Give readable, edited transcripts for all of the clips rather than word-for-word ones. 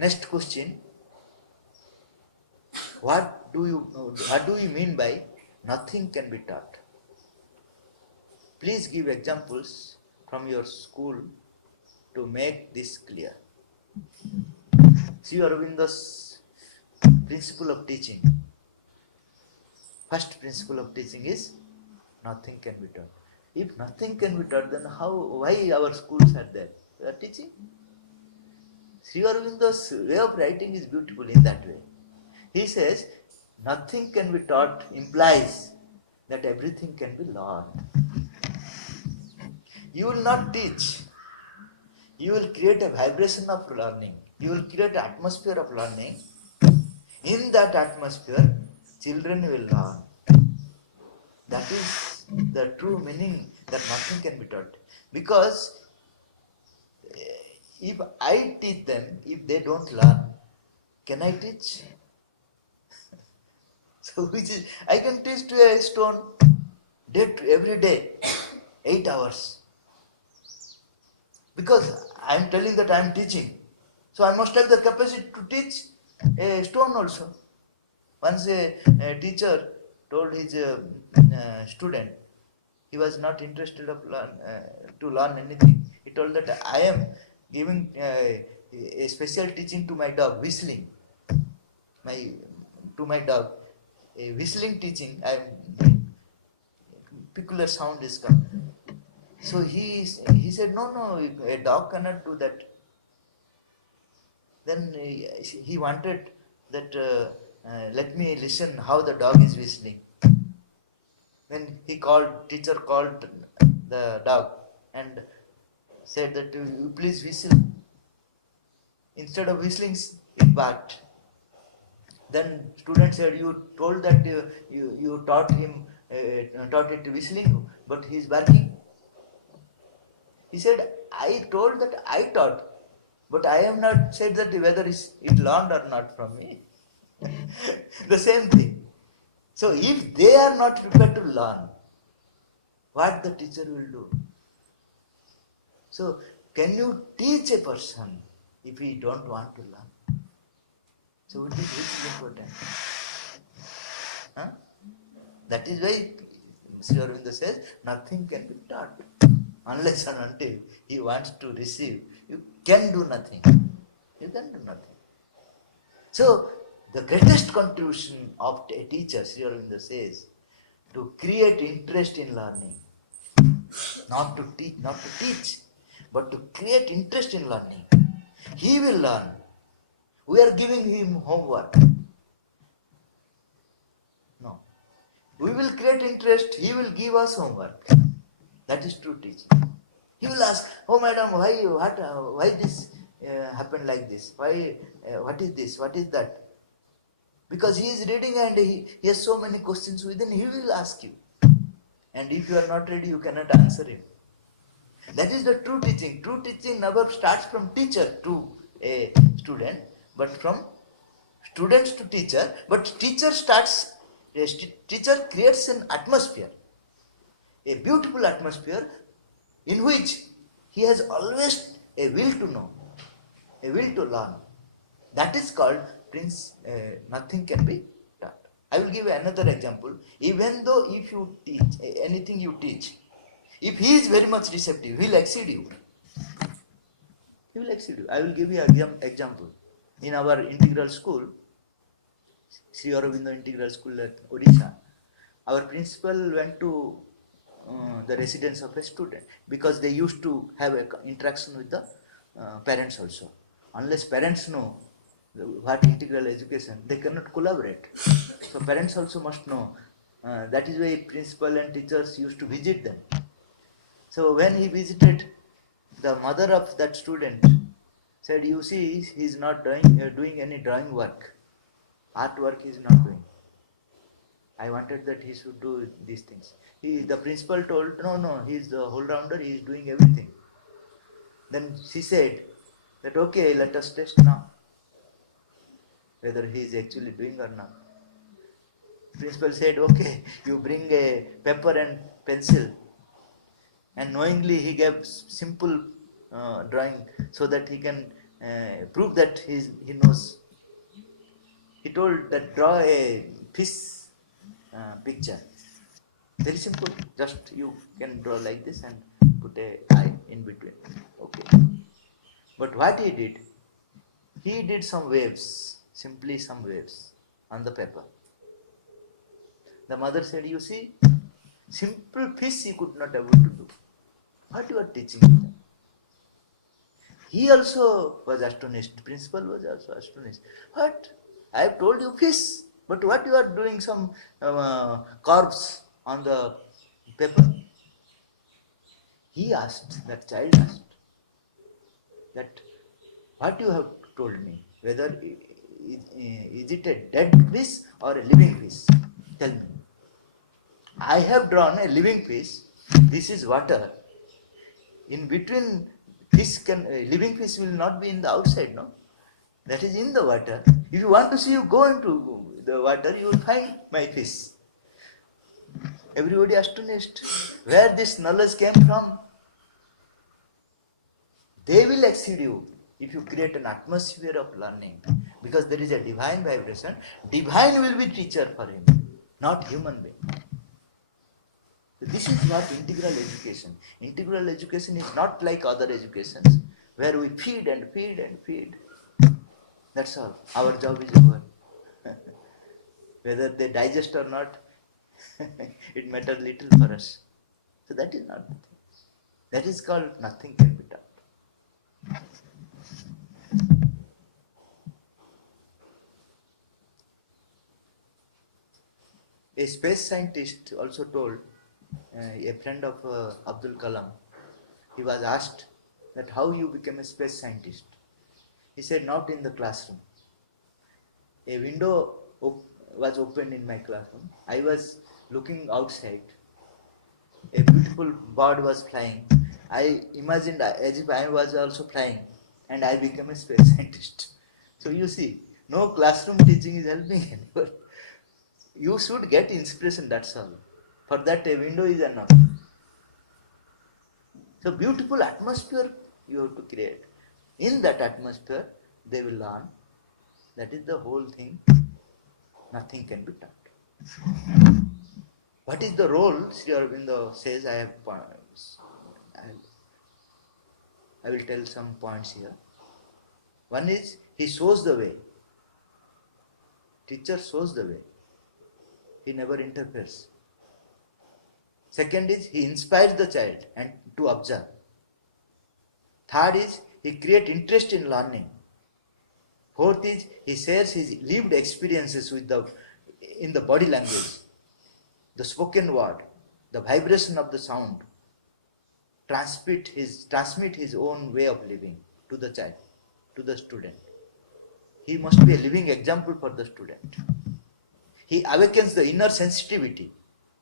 Next question. What do you mean by nothing can be taught? Please give examples from your school to make this clear. Sri Aurobindo's principle of teaching. First principle of teaching is nothing can be taught. If nothing can be taught, then why our schools are there? They are teaching. Sri Aurobindo's way of writing is beautiful in that way. He says, nothing can be taught implies that everything can be learned. You will not teach. You will create a vibration of learning. You will create an atmosphere of learning. In that atmosphere, children will learn. That is the true meaning that nothing can be taught. Because if I teach them, if they don't learn, can I teach? So I can teach to a stone every day, 8 hours. Because I am telling that I am teaching. So I must have the capacity to teach a stone also. Once a teacher told his student, he was not interested to learn anything. He told that I am giving a special teaching to my dog, whistling. To my dog, a whistling teaching. I am peculiar sound is coming. So he said, no, a dog cannot do that. Then he wanted that, let me listen how the dog is whistling. Then teacher called the dog and said that you please whistle. Instead of whistling, it barked. Then student said, you told that you taught it whistling, but he is barking. He said, I told that I taught, but I have not said that whether it learned or not from me. The same thing. So if they are not prepared to learn, what the teacher will do? So can you teach a person if he don't want to learn? So it is important. Huh? That is why Sri Aurobindo says, nothing can be taught. Unless and until he wants to receive, you can do nothing. You can do nothing. So, the greatest contribution of a teacher, Sri Aurobindo says, to create interest in learning. Not to teach, but to create interest in learning. He will learn. We are giving him homework. No. We will create interest, he will give us homework. That is true teaching. He will ask, oh madam, why this happened like this? Why? What is this? What is that? Because he is reading and he has so many questions within, he will ask you. And if you are not ready, you cannot answer him. That is the true teaching. True teaching never starts from teacher to a student, but from students to teacher. But teacher creates an atmosphere. A beautiful atmosphere in which he has always a will to know, a will to learn. That is called nothing can be taught. I will give another example. Even though if you teach, anything you teach, if he is very much receptive, he will exceed you. He will exceed you. I will give you an example. In our integral school, Sri Aurobindo Integral School at Odisha, our principal went to the residence of a student because they used to have an interaction with the parents also. Unless parents know what integral education, they cannot collaborate. So parents also must know. That is why principal and teachers used to visit them. So when he visited, the mother of that student said, you see, he is not doing any drawing work. Art work he is not doing. I wanted that he should do these things. The principal told, no, he is the all-rounder, he is doing everything. Then she said that, okay, let us test now, whether he is actually doing or not. Principal said, okay, you bring a paper and pencil. And knowingly he gave simple drawing so that he can prove that he knows. He told that draw a fish picture. Very simple. Just you can draw like this and put a eye in between. Okay. But what he did some waves, simply some waves on the paper. The mother said, you see, simple fish he could not able to do. What you are teaching him? He also was astonished. Principal was also astonished. What? I have told you fish, but what you are doing some curves on the paper? He asked, that child asked, that what you have told me, whether is it a dead fish or a living fish? Tell me. I have drawn a living fish. This is water. In between, living fish will not be in the outside, no? That is in the water. If you want to see, you go into the water, you will find my fish. Everybody astonished. Where this knowledge came from? They will exceed you if you create an atmosphere of learning. Because there is a divine vibration. Divine will be teacher for him, not human being. This is what integral education. Integral education is not like other educations where we feed and feed and feed. That's all. Our job is over. Whether they digest or not, it matters little for us. So that is not the thing. That is called nothing can be taught. A space scientist also told, a friend of Abdul Kalam, he was asked that how you became a space scientist. He said, not in the classroom. A window was opened in my classroom. I was looking outside. A beautiful bird was flying. I imagined as if I was also flying, and I became a space scientist. So you see, no classroom teaching is helping anyone. You should get inspiration, that's all. For that, a window is enough. So beautiful atmosphere you have to create. In that atmosphere, they will learn. That is the whole thing. Nothing can be taught. What is the role? Sri Aurobindo says, I will tell some points here. One is, he shows the way. Teacher shows the way. He never interferes. Second is, he inspires the child and to observe. Third is, he creates interest in learning. Fourth is, he shares his lived experiences in the body language, the spoken word, the vibration of the sound. Transmit his own way of living to the child, to the student. He must be a living example for the student. He awakens the inner sensitivity,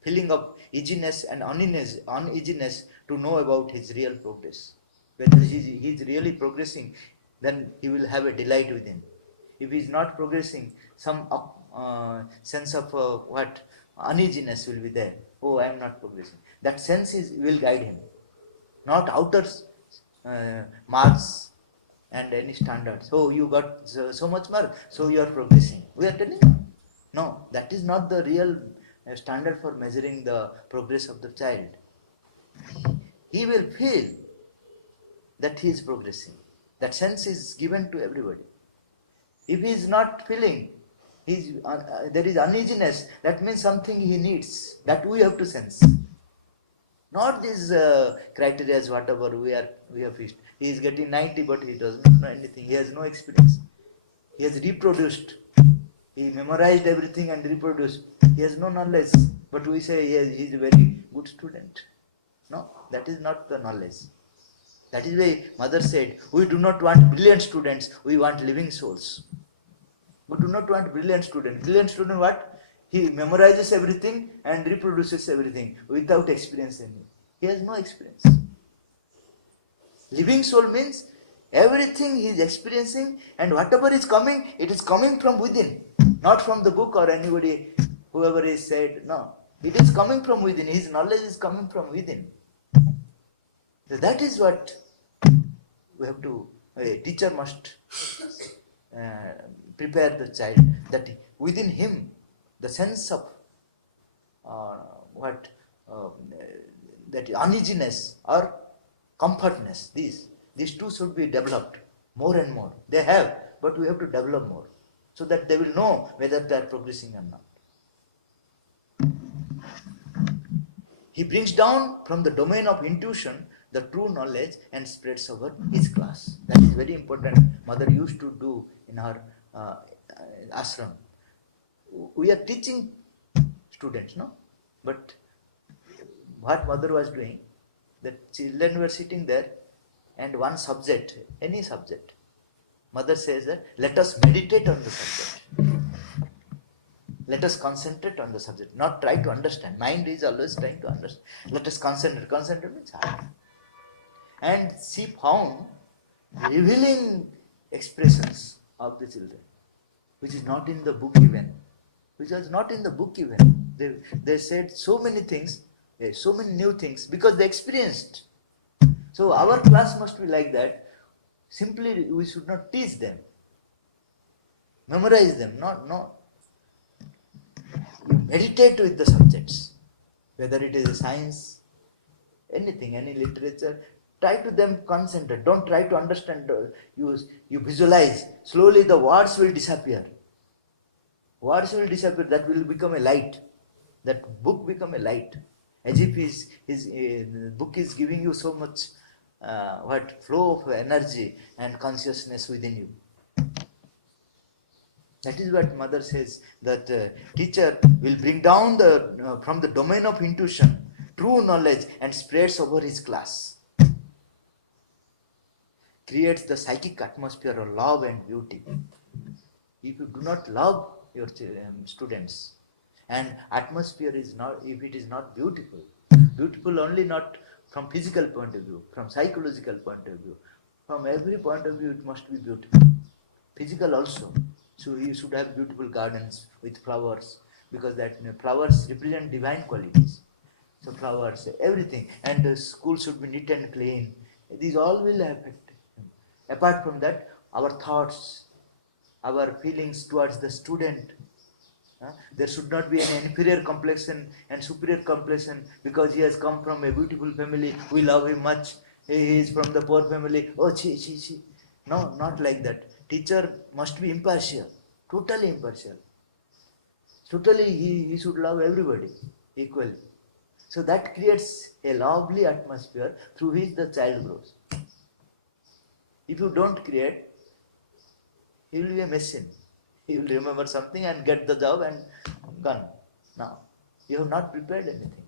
feeling of easiness and uneasiness to know about his real progress. Whether he is really progressing, then he will have a delight within. If he is not progressing, some sense of uneasiness will be there. Oh, I am not progressing. That sense will guide him. Not outer marks and any standards. Oh, you got so much mark, so you are progressing. We are telling you. No, that is not the real standard for measuring the progress of the child. He will feel that he is progressing. That sense is given to everybody. If he is not feeling, there is uneasiness, that means something he needs. That we have to sense. Not these criteria, whatever we have fixed. He is getting 90, but he does not know anything. He has no experience. He has reproduced. He memorized everything and reproduced. He has no knowledge. But we say he is a very good student. No, that is not the knowledge. That is why Mother said, we do not want brilliant students, we want living souls. We do not want brilliant students. Brilliant student what? He memorizes everything and reproduces everything without experience in it. He has no experience. Living soul means everything he is experiencing, and whatever is coming, it is coming from within. Not from the book or anybody, whoever is said. No. It is coming from within. His knowledge is coming from within. So that is what we have to a teacher must prepare the child that within him the sense of what that uneasiness or comfortness, these two should be developed more and more. They have, but we have to develop more so that they will know whether they are progressing or not. He brings down from the domain of intuition the true knowledge and spreads over his class. That is very important. Mother used to do in her ashram. We are teaching students, no? But what mother was doing, the children were sitting there and one subject, any subject, mother says that let us meditate on the subject. Let us concentrate on the subject, not try to understand. Mind is always trying to understand. Let us concentrate. Concentrate means heart. And she found revealing expressions of the children, which is not in the book even. Which was not in the book even. They said so many things, so many new things, because they experienced. So our class must be like that. Simply we should not teach them. Memorize them, not. You meditate with the subjects, whether it is a science, anything, any literature. Try to them concentrate. Don't try to understand. You visualize. Slowly the words will disappear. Words will disappear. That will become a light. That book become a light. As if his book is giving you so much flow of energy and consciousness within you. That is what mother says, that teacher will bring down from the domain of intuition true knowledge and spreads over his class. Creates the psychic atmosphere of love and beauty. If you do not love your students, and atmosphere is not, if it is not beautiful, beautiful only not from physical point of view, from psychological point of view, from every point of view it must be beautiful. Physical also. So you should have beautiful gardens with flowers, because that flowers represent divine qualities. So flowers, everything, and the school should be neat and clean. These all will affect him. Apart from that, our thoughts, our feelings towards the student. There should not be an inferior complexion and superior complexion because he has come from a beautiful family. We love him much. He is from the poor family. Oh, chi. No, not like that. Teacher must be impartial, totally impartial. Totally, he should love everybody equally. So that creates a lovely atmosphere through which the child grows. If you don't create, he will be a machine. He will remember something and get the job and gone. Now, you have not prepared anything.